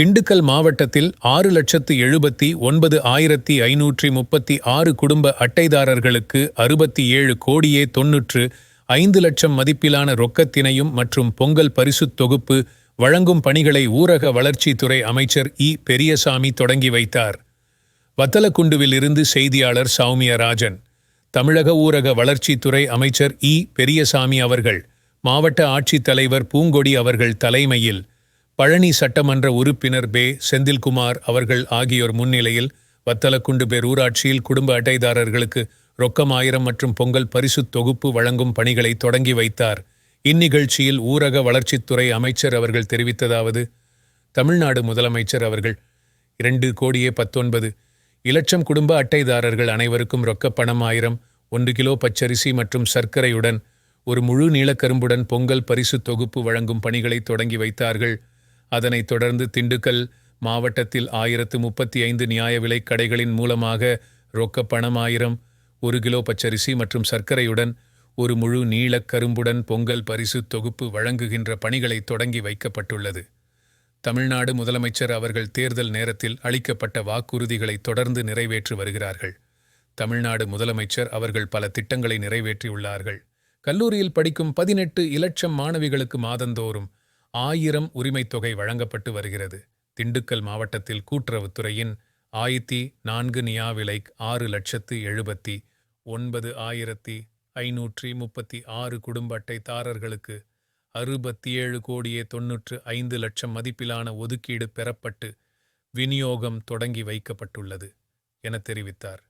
திண்டுக்கல் மாவட்டத்தில் ஆறு லட்சத்து எழுபத்தி ஒன்பது ஆயிரத்தி ஐநூற்றி முப்பத்தி ஆறு குடும்ப அட்டைதாரர்களுக்கு அறுபத்தி ஏழு கோடியே தொன்னூற்று ஐந்து லட்சம் மதிப்பிலான ரொக்கத்தினையும் மற்றும் பொங்கல் பரிசுத் தொகுப்பு வழங்கும் பணிகளை ஊரக வளர்ச்சித்துறை அமைச்சர் இ. பெரியசாமி தொடங்கி வைத்தார். வத்தலக்குண்டுவில் இருந்து செய்தியாளர் சௌமியராஜன் தமிழக ஊரக வளர்ச்சித்துறை அமைச்சர் இ. பெரியசாமி அவர்கள் மாவட்ட ஆட்சித்தலைவர் பூங்கொடி அவர்கள் தலைமையில் பழனி சட்டமன்ற உறுப்பினர் பே. செந்தில்குமார் அவர்கள் ஆகியோர் முன்னிலையில் வத்தலக்குண்டு பேர் ஊராட்சியில் குடும்ப அட்டைதாரர்களுக்கு ரொக்கம் ஆயிரம் மற்றும் பொங்கல் பரிசுத் தொகுப்பு வழங்கும் பணிகளை தொடங்கி வைத்தார். இந்நிகழ்ச்சியில் ஊரக வளர்ச்சித்துறை அமைச்சர் அவர்கள் தெரிவித்ததாவது தமிழ்நாடு முதலமைச்சர் அவர்கள் இரண்டு கோடியே பத்தொன்பது இலட்சம் குடும்ப அட்டைதாரர்கள் அனைவருக்கும் ரொக்க பணம் ஆயிரம் ஒன்று கிலோ பச்சரிசி மற்றும் சர்க்கரையுடன் ஒரு முழு நீளக்கரும்புடன் பொங்கல் பரிசு தொகுப்பு வழங்கும் பணிகளை தொடங்கி வைத்தார்கள். அதனைத் தொடர்ந்து திண்டுக்கல் மாவட்டத்தில் ஆயிரத்து முப்பத்தி ஐந்து நியாய விலைக் கடைகளின் மூலமாக ரொக்க பணம் ஆயிரம் ஒரு கிலோ பச்சரிசி மற்றும் சர்க்கரையுடன் ஒரு முழு நீளக் கரும்புடன் பொங்கல் பரிசு தொகுப்பு வழங்குகின்ற பணிகளை தொடங்கி வைக்கப்பட்டுள்ளது. தமிழ்நாடு முதலமைச்சர் அவர்கள் தேர்தல் நேரத்தில் அளிக்கப்பட்ட வாக்குறுதிகளை தொடர்ந்து நிறைவேற்றி வருகிறார்கள். தமிழ்நாடு முதலமைச்சர் அவர்கள் பல திட்டங்களை நிறைவேற்றியுள்ளார்கள். கல்லூரியில் படிக்கும் பதினெட்டு இலட்சம் மாணவிகளுக்கு மாதந்தோறும் ஆயிரம் உரிமைத் தொகை வழங்கப்பட்டு வருகிறது. திண்டுக்கல் மாவட்டத்தில் கூட்டுறவுத்துறையின் ஆயிரத்தி நான்கு நியா விலை ஆறு லட்சத்து எழுபத்தி ஒன்பது ஆயிரத்தி ஐநூற்றி முப்பத்தி ஆறு குடும்ப அட்டைதாரர்களுக்கு அறுபத்தி ஏழு கோடியே தொன்னூற்று ஐந்து லட்சம் மதிப்பிலான ஒதுக்கீடு பெறப்பட்டு விநியோகம் தொடங்கி வைக்கப்பட்டுள்ளது என தெரிவித்தார்.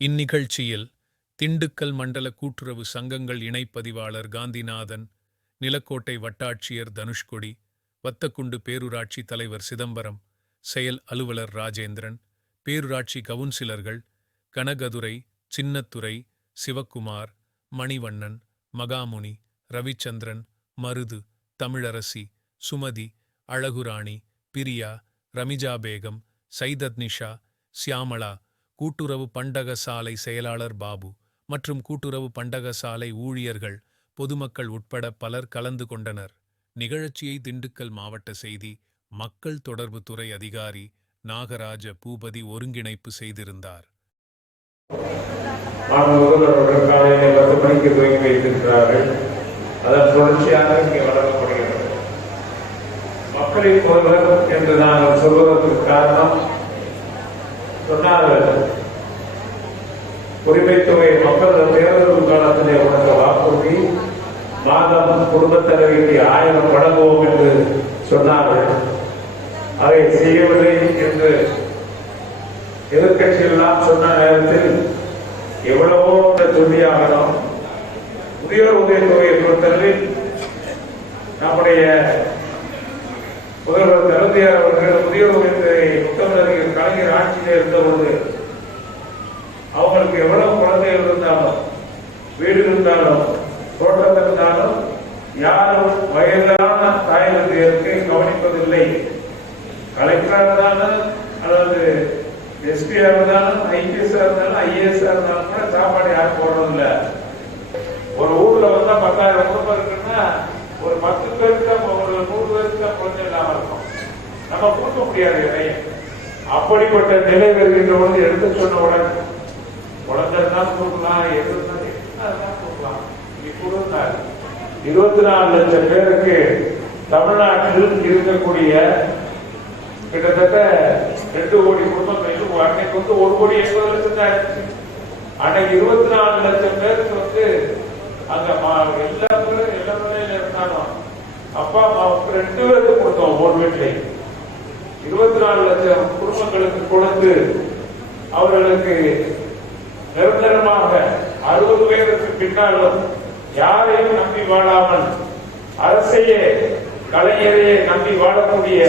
இந்நிகழ்ச்சியில் திண்டுக்கல் மண்டல கூட்டுறவு சங்கங்கள் இணைப்பதிவாளர் காந்திநாதன் நிலக்கோட்டை வட்டாட்சியர் தனுஷ்கொடி வத்தக்குண்டு பேரூராட்சி தலைவர் சிதம்பரம் செயல் அலுவலர் ராஜேந்திரன் பேரூராட்சி கவுன்சிலர்கள் கனகதுரை சின்னத்துறை சிவக்குமார் மணிவண்ணன் மகாமுனி ரவிச்சந்திரன் மருது தமிழரசி சுமதி அழகுராணி பிரியா ரமிஜா பேகம் சைதத்னிஷா சியாமளா கூட்டுறவு பண்டக சாலை செயலாளர் பாபு மற்றும் கூட்டுறவு பண்டக சாலை ஊழியர்கள் பொதுமக்கள் உட்பட பலர் கலந்து கொண்டனர். நிகழ்ச்சியை திண்டுக்கல் மாவட்ட செய்தி மக்கள் தொடர்பு துறை அதிகாரி நாகராஜ பூபதி ஒருங்கிணைப்பு செய்திருந்தார். மாணவர்கள் அவர்கள் அதன் தொடர்ச்சியாக இங்கே வழங்கப்படுகிறது. மக்களின் முதல்வர் என்று நாங்கள் சொல்வதற்கு காரணம் சொன்னார்கள். உரிமைத்தொகை மக்கள் தேர்தல் காலத்திலே உனக்கு வாக்குறுதி மாதம் குடும்பத் தலைவிக்கு ஆயிரம் வழங்குவோம் என்று சொன்னார்கள். அதை செய்யவில்லை என்று எதிர்கட்சியெல்லாம் சொன்ன நேரத்தில் எவ்வளவோ சொல்லியாகணும் முதியோர் உதவித்தொகையை பொறுத்தளவில் நம்முடைய முதல்வர் தளபதியார் அவர்கள் முதியோர் உதவித்தொகை முத்தமிழர்கள் கலைஞர் ஆட்சியில் இருந்தபோது அவங்களுக்கு எவ்வளவு குழந்தைகள் இருந்தாலும் வீடு இருந்தாலும் தோட்டத்தில் யாரும் வயதான தாய் தந்தையருக்கு கவனிப்பதில்லை. கலெக்டரா இருந்தாலும் அல்லது எஸ்பியா இருந்தாலும் ஐபிஎஸ்ஆ இருந்தாலும் ஐஏஎஸ்ஆ இருந்தாலும் கூட சாப்பாடு யாரும் போடுறதில்ல. ஒரு ஊர்ல வந்தா பத்தாயிரம் குடும்பம் இருக்குன்னா ஒரு பத்து பேருக்கு தான் ஒரு நூறு பேருக்கு தான் குழந்தை இல்லாம இருக்கும். நம்ம கொடுக்க முடியாது எதையும். அப்படிப்பட்ட நிலை வருகின்ற பொழுது எடுத்து சொன்ன உடனே குழந்தை தான் இருபத்தி நாலு லட்சம் பேருக்கு தமிழ்நாட்டில் இருக்கக்கூடிய கிட்டத்தட்ட ரெண்டு கோடி குடும்பங்களுக்கு அன்னைக்கு வந்து ஒரு கோடி எண்பது லட்சம் தான் இருந்துச்சு அன்னைக்கு இருபத்தி நாலு லட்சம் பேருக்கு வந்து அங்க மா- எல்லா பேரும் எல்லா நிலையில இருந்தாலும் அப்பா அம்மாவுக்கு ரெண்டு பேருக்கு கொடுத்தோம் ஒரு வீட்லையும் இருபத்தி நாலு லட்சம் குடும்பங்களுக்கு கொடுத்து அவர்களுக்கு நிரந்தரமாக அறுபது பேருக்கு பின்னாலும் யாரையும் நம்பி வாழாமல் அரசையே கலைஞரையே நம்பி வாழக்கூடிய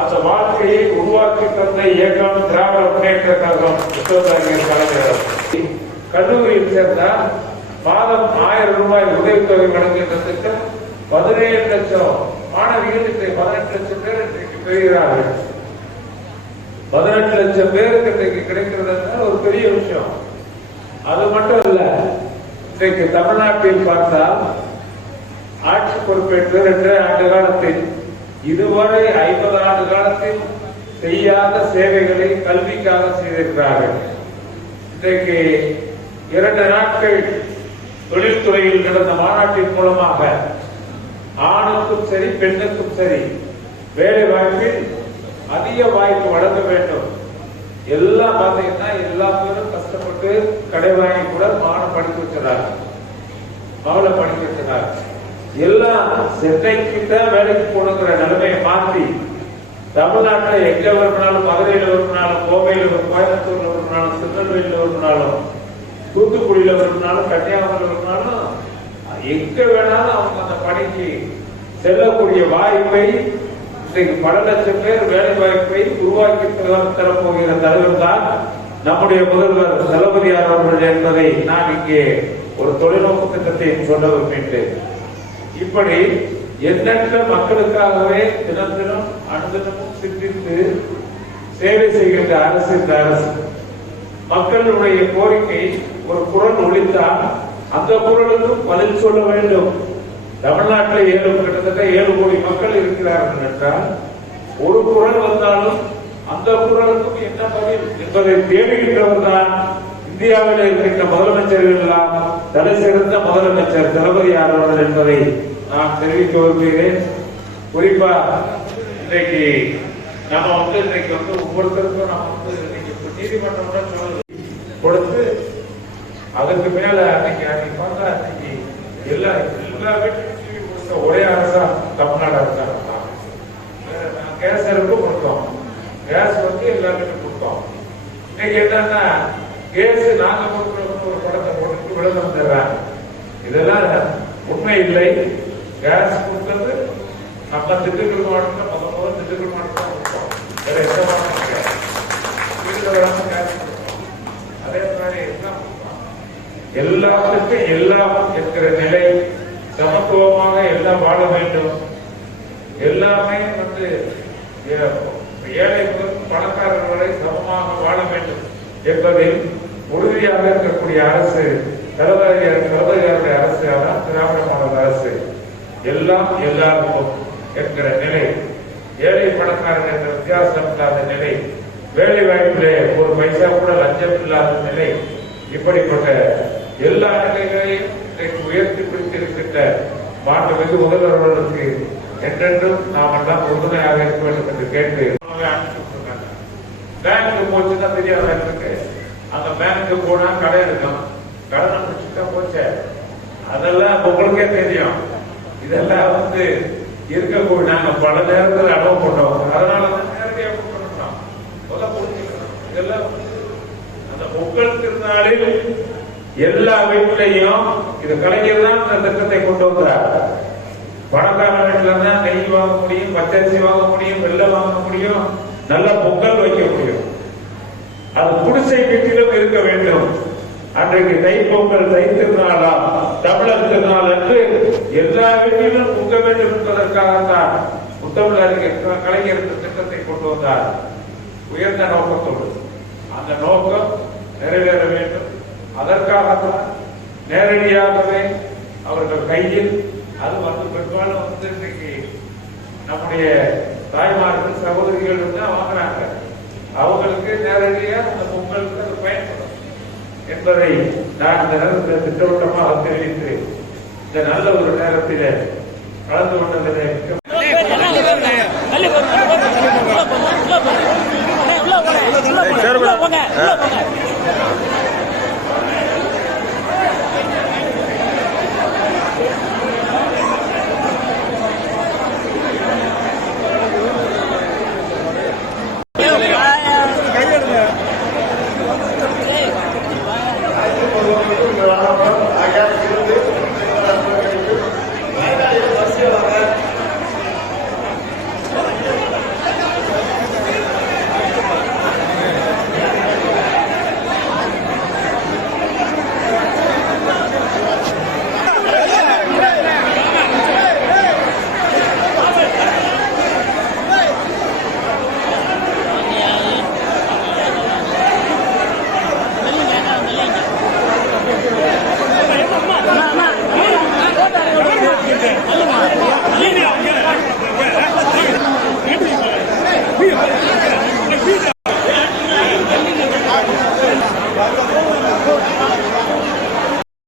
அந்த வாழ்க்கையை உருவாக்கி தந்த இயக்கம் திராவிட முன்னேற்ற கழகம் முத்தமிழர் கலைஞர் கல்லூரியில் சேர்ந்தால் மாதம் ஆயிரம் ரூபாய் உதவித்தொகை வழங்குகின்ற திட்டம் பதினேழு லட்சம் மாணவிகள் இன்றைக்கு பதினெட்டு லட்சம் பேர் இன்றைக்கு பெறுகிறார்கள். பதினெட்டு லட்சம் பேருக்கு இன்றைக்கு கிடைக்கிறது ஒரு பெரிய விஷயம். அது மட்டும் இல்ல இன்றைக்கு தமிழ்நாட்டில் பார்த்தால் ஆட்சி பொறுப்பேற்று இரண்டு ஆண்டு காலத்தில் இதுவரை ஐம்பது ஆண்டு காலத்தில் செய்யாத சேவைகளை கல்விக்காக செய்திருக்கிறார்கள். இன்றைக்கு இரண்டு நாட்கள் தொழில்துறையில் நடந்த மாநாட்டின் மூலமாக ஆணுக்கும் சரி பெண்ணுக்கும் சரி வேலை வாய்ப்பில் அதிக வாய்ப்பு வழங்க வேண்டும். எல்லாம் பார்த்தீங்கன்னா எல்லா பேரும் கஷ்டப்பட்டு கடை வாங்கி கூட மானம் படிக்க வச்சிடறாரு மகளை படிக்க வச்சிடறாரு எல்லாம் சென்னைக்கிட்ட வேலைக்கு போகணுங்கிற நிலைமையை மாற்றி தமிழ்நாட்டில் எங்க விரும்பினாலும் மதுரையில விரும்பினாலும் கோவையில கோயம்புத்தூர்ல விரும்பினாலும் திருநெல்வேலியில விரும்பினாலும் தூத்துக்குடியில் விரும்பினாலும் கன்னியாகுமரியில் விரும்பினாலும் எங்க வேணாலும் அவங்க அந்த பணிக்கு செல்லக்கூடிய வாய்ப்பை இன்றைக்கு பல லட்சம் பேர் வேலை வாய்ப்பை உருவாக்கி தரப்போகிற தலைவர் தான் நம்முடைய முதல்வர் தளபதியார் அவர்கள் என்பதை நான் இங்கே ஒரு தொலைநோக்கு திட்டத்தை சொல்ல விரும்புகின்றேன். இப்படி எண்ணற்ற மக்களுக்காகவே தினம் தினம் அனுதினமும் சிந்தித்து சேவை செய்கின்ற அரசு இந்த அரசு. மக்களுடைய கோரிக்கை ஒரு குரல் ஒழித்தால் அந்த குரலுக்கும் பதில் சொல்ல வேண்டும். தமிழ்நாட்டில் ஏழு கிட்டத்தட்ட ஏழு கோடி மக்கள் இருக்கிறார்கள் என்றால் ஒரு குரல் வந்தாலும் அந்த குரலுக்கும் என்ன பதில் என்பதை தேடுகின்றவர் தான் இந்தியாவில் இருக்கின்ற முதலமைச்சர்கள் எல்லாம் தலை சிறந்த முதலமைச்சர் தளபதியார் அவர்கள் என்பதை நான் தெரிவிக்க விரும்புகிறேன். குறிப்பா இன்றைக்கு நம்ம வந்து இன்றைக்கு வந்து ஒவ்வொருத்தருக்கும் நம்ம வந்து இன்னைக்கு நீதிமன்றம் கொடுத்து அதற்கு மேல அன்னைக்கு அன்னைக்கு பார்த்தா அன்னைக்கு எல்லா எல்லா வீட்டுக்கும் டிவி கொடுத்த ஒரே அரசா தமிழ்நாடு அரசாங்கம் தான் கேஸ் அடுப்பு கொடுத்தோம் கேஸ் வந்து எல்லா வீட்டுக்கும் கொடுத்தோம் இன்னைக்கு என்னன்னா கேஸ் நாங்க கொடுக்குறோம்னு ஒரு படத்தை போட்டு விழுந்து வந்துடுறாங்க இதெல்லாம் உண்மை இல்லை கேஸ் கொடுத்தது நம்ம திண்டுக்கல் மாவட்டத்தில் பத்தொன்பது திண்டுக்கல் மாவட்டம் கொடுத்தோம் வேற எந்த மாவட்டம் கிடையாது வீட்டுல வராம கேஸ் கொடுத்தோம் அதே மாதிரி எல்லாம் கொடுத்தோம் எல்லாத்துக்கும் எல்லாம் இருக்கிற நிலை சமத்துவமாக எல்லாம் வாழ வேண்டும். எல்லாமே வந்து ஏழை முதல் பணக்காரர் வரை சமமாக வாழ வேண்டும் என்பதில் உறுதியாக இருக்கக்கூடிய அரசு தளபதியார் தளபதியாருடைய அரசு அதான் திராவிட மாடல் அரசு. எல்லாம் எல்லாருக்கும் என்கிற நிலை. ஏழை பணக்காரர் என்ற வித்தியாசம் இல்லாத நிலை. வேலை வாய்ப்பிலே ஒரு பைசா கூட லஞ்சம் இல்லாத நிலை. இப்படிப்பட்ட எல்லா நிலைகளையும் இன்றைக்கு உயர்த்தி பிடித்திருக்கின்ற மாண்புமிகு முதல்வர் அவர்களுக்கு என்றென்றும் நாம் எல்லாம் உறுதுணையாக இருக்க வேண்டும் என்று கேட்டு அவங்க அனுப்பிச்சு பேங்க்கு போச்சுன்னா தெரியாத இருக்கு அந்த பேங்க்கு போனா கடை இருக்கும். கடனை முடிச்சுட்டா போச்சே. அதெல்லாம் உங்களுக்கே தெரியும். இதெல்லாம் வந்து இருக்கக்கூடிய நாங்க பல நேரத்தில் அனுபவம் பண்ணோம் அதனால தான் நேரடியாக கொடுக்கணும் இதெல்லாம் வந்து அந்த பொங்கல் திருநாளில் எல்லா வீட்டிலையும் இது கலைஞர் தான் இந்த திட்டத்தை கொண்டு வந்தார். பணக்கார வீட்டில தான் நெய் வாங்க முடியும் பச்சரிசி வாங்க முடியும் வெள்ளம் வாங்க முடியும் நல்ல பொங்கல் வைக்க முடியும். அது குடிசை வீட்டிலும் இருக்க வேண்டும். அன்றைக்கு தைப்பொங்கல் தை திருநாளா தமிழர் திருநாள் என்று எல்லா வீட்டிலும் பொங்க வேண்டும் என்பதற்காகத்தான் முத்தமிழ் அறிஞர் கலைஞர் இந்த திட்டத்தை கொண்டு வந்தார். உயர்ந்த நோக்கத்தோடு அந்த நோக்கம் நிறைவேற வேண்டும் அதற்காகத்தான் நேரடியாகவே அவர்கள் கையில் அது வந்து பெரும்பாலும் வந்து இன்னைக்கு நம்முடைய தாய்மார்கள் சகோதரிகள் வந்து வாங்குறாங்க அவங்களுக்கு நேரடியா அந்த பொங்கலுக்கு அது பயன்படும் என்பதை அந்த இந்த நேரத்தில் திட்டவட்டமாக தெரிவித்து இந்த நல்ல ஒரு நேரத்தில் கலந்து கொண்டதிலே